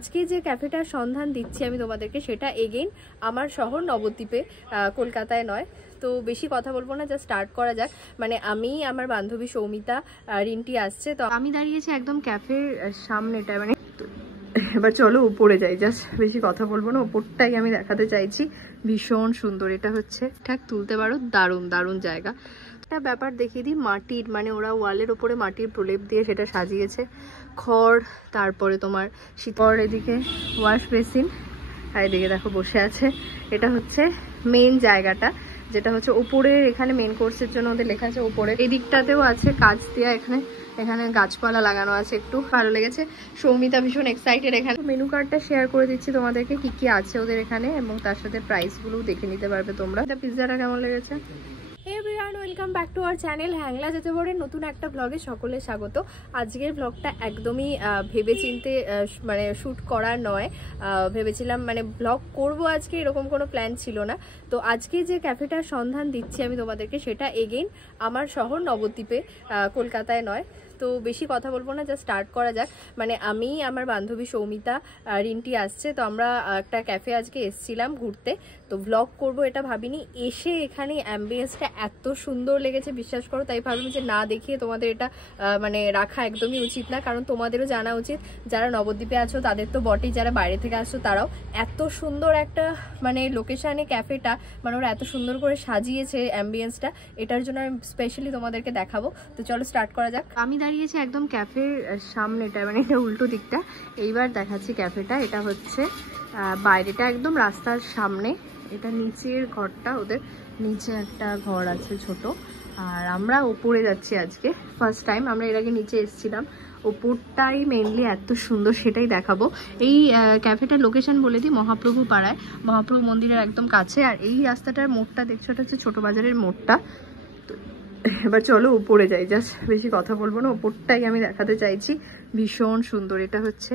আজকে যে ক্যাফেটার সন্ধান দিচ্ছি আমি তোমাদেরকে সেটা এগেইন আমার শহর নবদ্বীপে, কলকাতায় নয়। তো বেশি কথা বলবো না, জাস্ট স্টার্ট করা যাক। মানে আমি, আমার বান্ধবী সৌমিতা, রিন্টি আসছে। তো আমি দাঁড়িয়েছি একদম ক্যাফের সামনেটা, মানে এবার চলো উপরে যাই। জাস্ট বেশি কথা বলবো না, উপরটাই আমি দেখাতে চাইছি। ভীষণ সুন্দর, এটা হচ্ছে ঠিক তুলতে পারো, দারুণ দারুণ জায়গা। একটা ব্যাপার দেখিয়ে দিই, মাটির, মানে ওরা ওয়ালের ওপরে মাটির প্রলেপ দিয়ে সেটা সাজিয়েছে, খড়, তারপরে তোমার শীতল, এদিকে ওয়াশ বেসিন, আর এদিকে দেখো বসে আছে। এটা হচ্ছে মেন জায়গাটা, যেটা হচ্ছে ওপরের, এখানে মেন কোর্সের জন্য ওদের লেখা আছে ওপরে। এদিকটাতেও আছে কাঁচ দেওয়া, এখানে গাছপালা লাগানো আছে, একটু ভালো লেগেছে। সৌমিতা ভীষণ এক্সাইটেড। এখানে মেনু কার্ডটা শেয়ার করে দিচ্ছি তোমাদেরকে, কি কি আছে ওদের এখানে, এবং তার সাথে প্রাইসগুলোও দেখে নিতে পারবে তোমরা। পিৎজাটা কেমন লেগেছে? Everyone, welcome back to our channel হ্যাংলা যেতেবরের নতুন একটা ব্লগে সকলে স্বাগত। আজকের ব্লগটা একদমই ভেবেচিন্তে মানে শ্যুট করা নয়। ভেবেছিলাম মানে ব্লগ করব আজকে, এরকম কোনো প্ল্যান ছিল না। তো আজকে যে ক্যাফেটার সন্ধান দিচ্ছি আমি তোমাদেরকে সেটা এগেইন আমার শহর নবদ্বীপে, কলকাতায় নয়। তো বেশি কথা বলবো না, জাস্ট স্টার্ট করা যাক। মানে আমি, আমার বান্ধবী সৌমিতা, রিন্টি আসছে। তো আমরা একটা ক্যাফে আজকে এসছিলাম ঘুরতে, তো ব্লগ করব এটা ভাবিনি। এসে এখানে অ্যাম্বিয়েন্সটা এত সুন্দর লেগেছে, বিশ্বাস করো। তাই ভাবলাম যে না দেখিয়ে তোমাদের এটা মানে রাখা একদমই উচিত না, কারণ তোমাদেরও জানা উচিত, যারা নবদ্বীপে আছো তাদের তো বটেই, যারা বাইরে থেকে আসছো তারাও। এত সুন্দর একটা মানে লোকেশানে ক্যাফেটা, মানে ওরা এত সুন্দর করে সাজিয়েছে অ্যাম্বিয়েন্সটা, এটার জন্য আমি স্পেশালি তোমাদেরকে দেখাবো। তো চলো স্টার্ট করা যাক। আমি দাঁড়িয়েছি একদম ক্যাফের সামনেটা, মানে এটা উল্টো দিকটা। এইবার দেখাচ্ছি ক্যাফেটা। এটা হচ্ছে বাইরেটা একদম রাস্তার সামনে, এটা নিচের ঘরটা, ওদের নিচে একটা ঘর আছে ছোট। আর আমরা ওপরে যাচ্ছি আজকে, ফার্স্ট টাইম। আমরা এর আগে নিচে এসেছিলাম। ওপরটাই মেনলি এত সুন্দর, সেটাই দেখাবো। এই ক্যাফেটার লোকেশন বলে দিই, মহাপ্রভু পাড়ায়, মহাপ্রভু মন্দিরের একদম কাছে। আর এই রাস্তাটার মোড়টা দেখছো, এটা হচ্ছে ছোট বাজারের মোড়টা। এবার চলো উপরে যাই। জাস্ট বেশি কথা বলবো না, ওপরটাই আমি দেখাতে চাইছি। ভীষণ সুন্দর, এটা হচ্ছে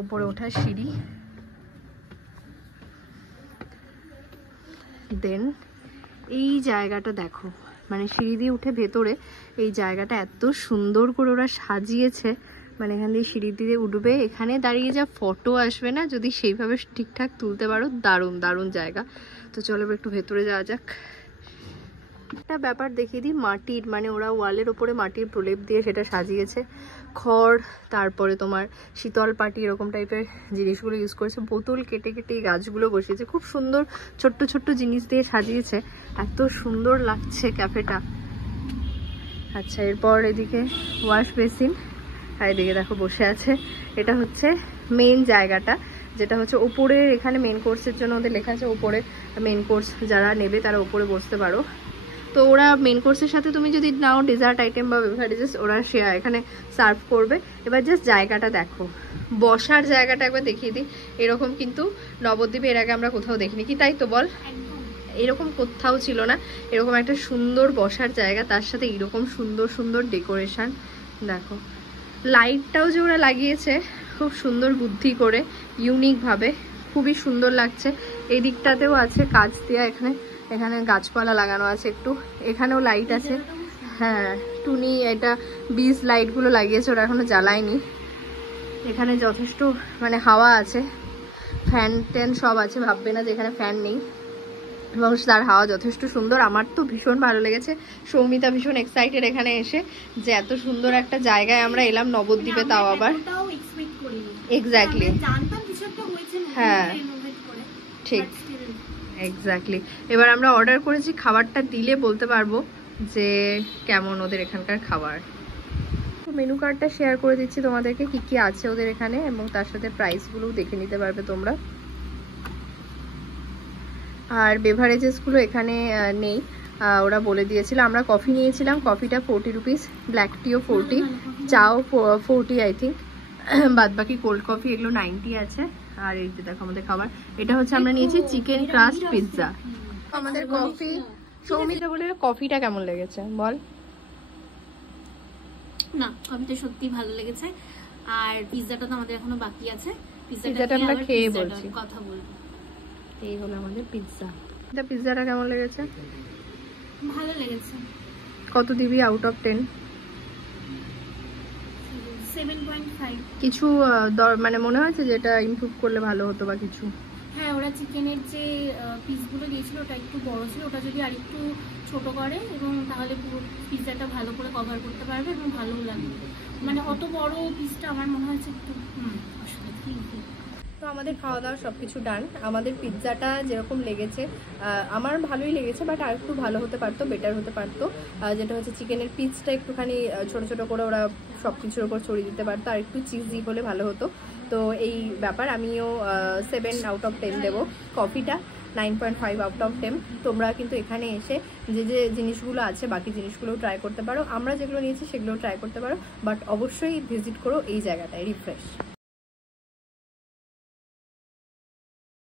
ওপরে ওঠার সিঁড়ি। দেন এই জায়গাটা দেখো, মানে সিঁড়ি দিয়ে উঠে ভেতরে এই জায়গাটা এত সুন্দর করে ওরা সাজিয়েছে। মানে এখান দিয়ে সিঁড়ি দিয়ে উঠবে, এখানে দাঁড়িয়ে যা ফটো আসবে না, যদি সেইভাবে ঠিকঠাক তুলতে পারো, দারুণ দারুণ জায়গা। তো চলো একটু ভেতরে যাওয়া যাক। একটা ব্যাপার দেখিয়ে দিই, মাটির, মানে ওরা ওয়ালের ওপরে মাটির প্রলেপ দিয়ে সেটা সাজিয়েছে, খড়, তারপরে তোমার শীতল পাটি, এরকম টাইপের জিনিসগুলো ইউজ করেছে। বোতল কেটে কেটে এই গাছগুলো বসিয়েছে, খুব সুন্দর ছোট্ট ছোট্ট জিনিস দিয়ে সাজিয়েছে, এত সুন্দর লাগছে ক্যাফেটা। আচ্ছা, এরপর এদিকে ওয়াশ বেসিন, আর এদিকে দেখো বসে আছে। এটা হচ্ছে মেন জায়গাটা, যেটা হচ্ছে ওপরের, এখানে মেন কোর্সের জন্য ওদের লেখা আছে ওপরে। মেন কোর্স যারা নেবে তারা ওপরে বসতে পারো। তো ওরা মেন কোর্সের সাথে তুমি যদি নাও ডেজার্ট আইটেম বা বেভারেজেস ওরা এখানে সার্ভ করবে। এবার জাস্ট জায়গাটা দেখো, বসার জায়গাটা একবার দেখিয়ে দিই। এরকম কিন্তু নবদ্বীপে এর আগে আমরা কোথাও দেখিনি, কি তাই তো বল? এরকম কোথাও ছিল না, এরকম একটা সুন্দর বসার জায়গা, তার সাথে এরকম সুন্দর সুন্দর ডেকোরেশন। দেখো লাইটটাও যে ওরা লাগিয়েছে খুব সুন্দর বুদ্ধি করে, ইউনিকভাবে, খুবই সুন্দর লাগছে। এই দিকটাতেও আছে কাঁচ দেওয়া, এখানে গাছপালা লাগানো আছে একটু, এখানেও লাইট আছে। হ্যাঁ, টুনি, এটা বিজ লাইটগুলো লাগিয়েছে, ওরা এখনো জ্বালায়নি। এখানে যথেষ্ট মানে হাওয়া আছে, ফ্যান ট্যান সব আছে, ভাববে না যে এখানে ফ্যান নেই, এবং তার হাওয়া যথেষ্ট সুন্দর। আমার তো ভীষণ ভালো লেগেছে। সৌমিতা ভীষণ এক্সাইটেড এখানে এসে, যে এত সুন্দর একটা জায়গায় আমরা এলাম নবদ্বীপে, তাও আবার এক্স্যাক্টলি। হ্যাঁ ঠিক, এক্স্যাক্টলি। এবার আমরা অর্ডার করেছি, খাবারটা দিলে বলতে পারবো যে কেমন ওদের এখানকার খাবার। মেনু কার্ডটা শেয়ার করে দিচ্ছি তোমাদেরকে, কি কি আছে ওদের এখানে, এবং তার সাথে প্রাইসগুলোও দেখে নিতে পারবে তোমরা। আর বেভারেজেসগুলো এখানে নেই, ওরা বলে দিয়েছিল। আমরা কফি নিয়েছিলাম, কফিটা 40 রুপিস, ব্ল্যাক টিও 40, চাও 40 আই থিঙ্ক, বাদ বাকি কোল্ড কফি এগুলো 90 আছে। আর এই যে দেখো আমাদের খাবার, এটা হচ্ছে আমরা নিয়েছি চিকেন ক্রাস্ট পিৎজা। আমাদের কফি, সৌমিতা বলে কফিটা কেমন লেগেছে বল? না, কফিটা সত্যি ভালো লেগেছে। আর পিৎজাটা তো আমাদের এখনো বাকি আছে, পিৎজাটা আমরা খেয়ে বলছি, কথা বলবো। এই হলো আমাদের পিৎজা। পিৎজাটা কেমন লেগেছে? ভালো লেগেছে। কত দিবি আউট অফ 10? 7.5। কিছু মানে মনে হয়েছে যেটা ইমপ্রুভ করলে ভালো হতো বা কিছু? হ্যাঁ, ওরা চিকেনের যে পিসগুলো দিয়েছিল ওটা একটু বড় ছিল, ওটা যদি আর একটু ছোট করে এবং তাহলে পুরো পিৎজাটা ভালো করে কভার করতে পারবে এবং ভালোও লাগবে। মানে অত বড় পিসটা আমার মনে হয়েছে একটু অসুবিধা। তো আমাদের খাওয়া দাওয়া সব কিছু ডান। আমাদের পিৎজাটা যেরকম লেগেছে আমার ভালোই লেগেছে, বাট আর একটু ভালো হতে পারতো, বেটার হতে পারতো। যেটা হচ্ছে চিকেনের পিসটা একটুখানি ছোট ছোট করে ওরা সব কিছুর ওপর ছড়িয়ে দিতে পারতো, আর একটু চিজি হলে ভালো হতো। তো এই ব্যাপার আমিও 7 আউট অফ 10 দেবো। কফিটা 9.5 আউট অফ 10। তোমরা কিন্তু এখানে এসে যে যে জিনিসগুলো আছে বাকি জিনিসগুলোও ট্রাই করতে পারো, আমরা যেগুলো নিয়েছি সেগুলোও ট্রাই করতে পারো, বাট অবশ্যই ভিজিট করো এই জায়গাটায়, রিফ্রেশ।